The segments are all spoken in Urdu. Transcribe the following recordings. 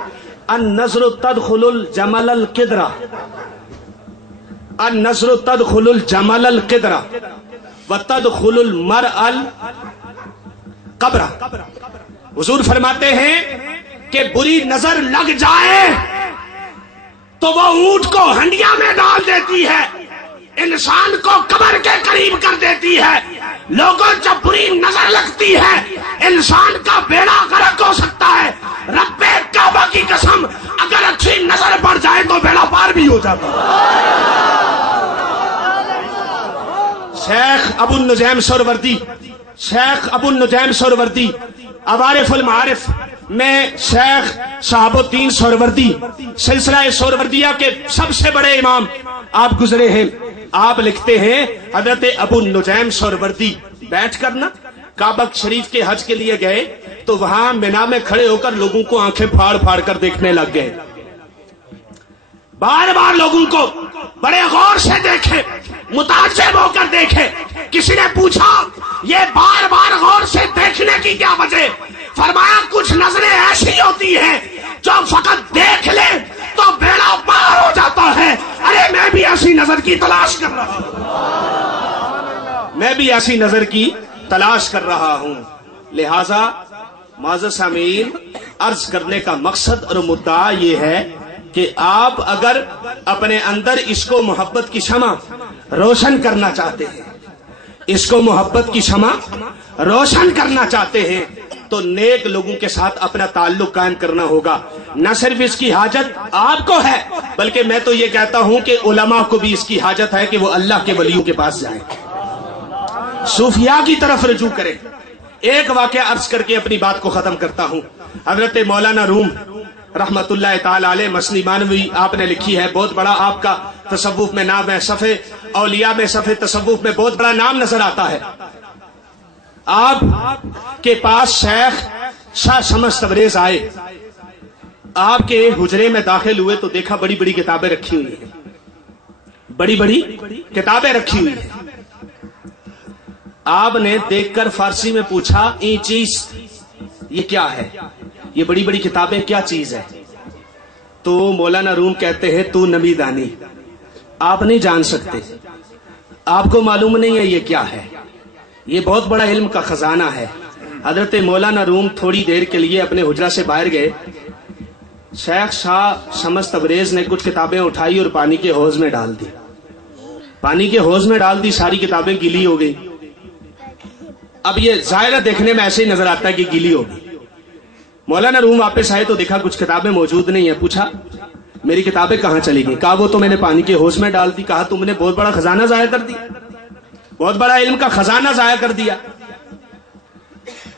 النظر تدخل الجمل القدرہ، النظر تدخل الجمل القدرہ وتدخل المرء القبر۔ حضور فرماتے ہیں کہ بری نظر لگ جائے تو وہ اونٹ کو ہنڈیا میں ڈال دیتی ہے، انسان کو قبر کے قریب کر دیتی ہے۔ لوگوں جب بری نظر لگتی ہے انسان کا بیڑا غرق ہو سکتا ہے۔ رب کعبہ کی قسم اگر اچھی نظر پڑ جائے تو بیڑا پار بھی ہو جاتا ہے۔ شیخ ابو النجیم سہروردی، شیخ ابو النجیم سہروردی عوارف المعارف میں شیخ شہاب الدین سہروردی سلسلہ سہروردیہ کے سب سے بڑے امام آپ گزرے ہیں۔ آپ لکھتے ہیں حضرت ابو النجیم سہروردی بیٹھ کر نا کعبہ شریف کے حج کے لیے گئے تو وہاں مینا میں کھڑے ہو کر لوگوں کو آنکھیں پھاڑ پھاڑ کر دیکھنے لگ گئے۔ بار بار لوگوں کو بڑے غور سے دیکھے، متعجب ہو کر دیکھے۔ کسی نے پوچھا یہ بار بار غور سے دیکھنے کی کیا وجہ؟ فرمایا کچھ نظریں ایسی ہوتی ہیں جو فقط دیکھ لے تو بیڑا پار ہو جاتا ہے۔ ارے میں بھی ایسی نظر کی تلاش کر رہا ہوں، میں بھی ایسی نظر کی تلاش کر رہا ہوں۔ لہذا معزز سامعین، عرض کرنے کا مقصد اور مدعا یہ ہے کہ آپ اگر اپنے اندر اس کو محبت کی شمع روشن کرنا چاہتے ہیں، اس کو محبت کی شمع روشن کرنا چاہتے ہیں تو نیک لوگوں کے ساتھ اپنا تعلق قائم کرنا ہوگا۔ نہ صرف اس کی حاجت آپ کو ہے بلکہ میں تو یہ کہتا ہوں کہ علماء کو بھی اس کی حاجت ہے کہ وہ اللہ کے ولیوں کے پاس جائیں، صوفیاء کی طرف رجوع کریں۔ ایک واقعہ عرض کر کے اپنی بات کو ختم کرتا ہوں۔ حضرت مولانا روم رحمت اللہ تعالی علیہ مثنی مانوی آپ نے لکھی ہے، بہت بڑا آپ کا تصوف میں نام ہے، صفحے اولیاء میں صفحے تصوف میں بہت بڑا نام نظر آتا ہے۔ آپ کے پاس شیخ شاہ شمس تبریز آئے، آپ کے حجرے میں داخل ہوئے تو دیکھا بڑی بڑی کتابیں رکھی ہوئی ہیں، بڑی بڑی کتابیں رکھی ہوئی ہیں۔ آپ نے دیکھ کر فارسی میں پوچھا یہ چیز یہ کیا ہے، یہ بڑی بڑی کتابیں کیا چیز ہے؟ تو مولانا روم کہتے ہیں تو نبی دانی، آپ نہیں جان سکتے، آپ کو معلوم نہیں ہے یہ کیا ہے، یہ بہت بڑا علم کا خزانہ ہے۔ حضرت مولانا روم تھوڑی دیر کے لیے اپنے حجرہ سے باہر گئے، شیخ شاہ شمس تبریز نے کچھ کتابیں اٹھائی اور پانی کے حوض میں ڈال دی، پانی کے حوض میں ڈال دی، ساری کتابیں گیلی ہو گئی۔ اب یہ ظاہرہ دیکھنے میں ایسے ہی نظر آتا ہے کہ گیلی ہو گئی۔ مولانا روم واپس آئے تو دیکھا کچھ کتابیں موجود نہیں ہیں، پوچھا میری کتابیں کہاں چلی گئی؟ کہا وہ تو میں نے پانی کے حوض میں ڈال دی۔ کہا تم نے بہت بڑا خزانہ ضائع کر دیا، بہت بڑا علم کا خزانہ ضائع کر دیا۔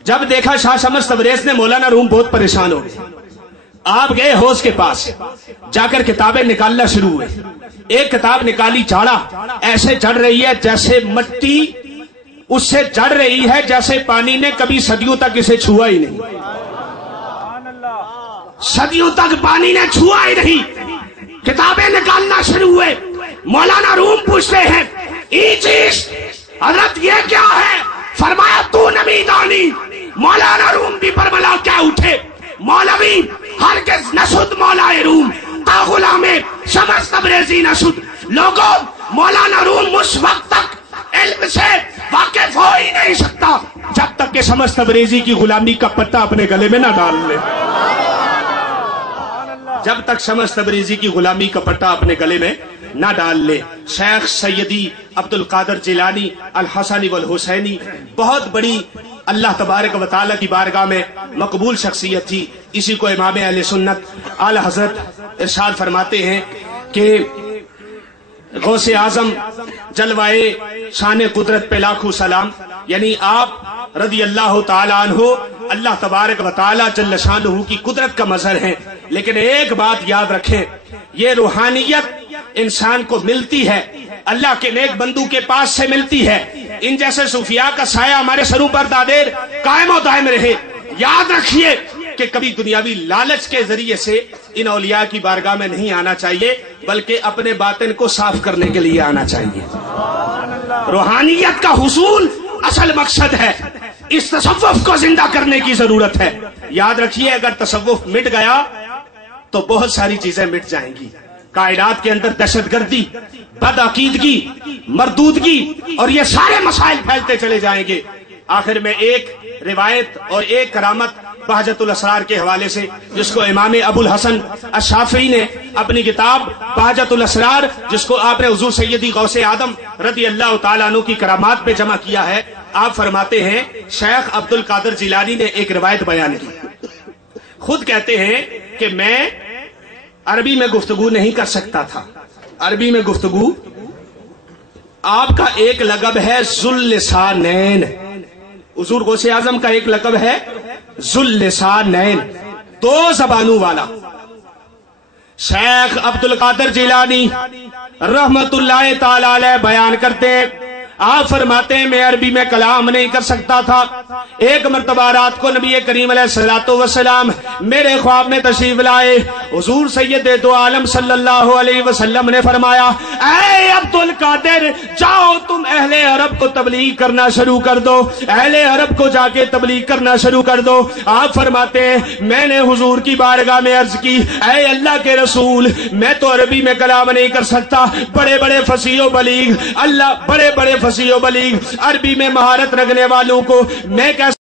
جب دیکھا شاہ شمس تبریز نے، مولانا روم بہت پریشان ہو گئے۔ آپ گئے حوض کے پاس، جا کر کتابیں نکالنا شروع ہوئے۔ ایک کتاب نکالی، جھاڑا، ایسے جڑ رہی ہے جیسے مٹی اس سے جڑ رہی ہے جیسے پانی نے کبھی صدیوں تک اسے چھوا ہی نہیں، صدیوں تک پانی نے چھوا ہی نہیں۔ کتابیں نکالنا شروع ہوئے۔ مولانا روم پوچھتے ہیں یہ چیز حضرت یہ کیا ہے؟ فرمایا تو نبی دانی۔ مولانا روم بھی برملا کیا اٹھے، مولوی ہرگز نشد مولا روم تا غلام شمس تبریزی نشد۔ لوگوں مولانا روم اس وقت تک علم سے واقف ہو ہی نہیں سکتا جب تک کہ شمس تبریزی کی غلامی کا پٹا اپنے گلے میں نہ ڈال لے، جب تک شمس تبریزی کی غلامی کا پٹا اپنے گلے میں نہ ڈال لے۔ شیخ سیدی عبد القادر جیلانی الحسنی والحسینی بہت بڑی اللہ تبارک و تعالی کی بارگاہ میں مقبول شخصیت تھی۔ اسی کو امام اہل سنت اعلی حضرت ارشاد فرماتے ہیں کہ غوث اعظم جلوائے شان قدرت پہ لاکھوں سلام، یعنی آپ رضی اللہ تعالی عنہ اللہ تبارک و تعالی جل شانہ کی قدرت کا مظہر ہیں۔ لیکن ایک بات یاد رکھیں، یہ روحانیت انسان کو ملتی ہے، اللہ کے نیک بندو کے پاس سے ملتی ہے۔ ان جیسے صوفیاء کا سایہ ہمارے سروں پر دادیر قائم و دائم رہے۔ یاد رکھیے کہ کبھی دنیاوی لالچ کے ذریعے سے ان اولیاء کی بارگاہ میں نہیں آنا چاہیے بلکہ اپنے باطن کو صاف کرنے کے لیے آنا چاہیے۔ روحانیت کا حصول اصل مقصد ہے، اس تصوف کو زندہ کرنے کی ضرورت ہے۔ یاد رکھیے اگر تصوف مٹ گیا تو بہت ساری چیزیں مٹ جائیں گی. کائنات کے اندر دہشت گردی، بدعقیدگی، مردودگی اور یہ سارے مسائل پھیلتے چلے جائیں گے. آخر میں ایک روایت اور ایک کرامت بہجت الاسرار کے حوالے سے، جس کو امام ابو الحسن الشافعی نے اپنی کتاب بہجت الاسرار، جس کو آپ نے حضور سیدی غوث اعظم رضی اللہ تعالیٰ عنہ کی کرامات پہ جمع کیا ہے، آپ فرماتے ہیں شیخ عبد القادر جیلانی نے ایک روایت بیان کی. خود کہتے ہیں کہ میں عربی میں گفتگو نہیں کر سکتا تھا. عربی میں گفتگو، آپ کا ایک لقب ہے ذو اللسانین، حضور غوث اعظم کا ایک لقب ہے ذو اللسانین، دو زبانوں والا. شیخ عبد القادر جیلانی رحمت اللہ تعالی علیہ بیان کرتے ہیں، آپ فرماتے ہیں میں عربی میں کلام نہیں کر سکتا تھا. ایک مرتبہ رات کو نبی کریم علیہ الصلوۃ والسلام میرے خواب میں تشریف لائے. حضور سید دو عالم صلی اللہ علیہ وسلم نے فرمایا، اے عبد القادر جاؤ تم اہل عرب کو تبلیغ کرنا شروع کر دو، اہل عرب کو جا کے تبلیغ کرنا شروع کر دو. آپ فرماتے ہیں میں نے حضور کی بارگاہ میں عرض کی، اے اللہ کے رسول میں تو عربی میں کلام نہیں کر سکتا، بڑے بڑے فصیح و بلیغ اللہ، بڑے بڑے فصیح و بلیغ عربی میں مہارت رکھنے والوں کو میں کیسے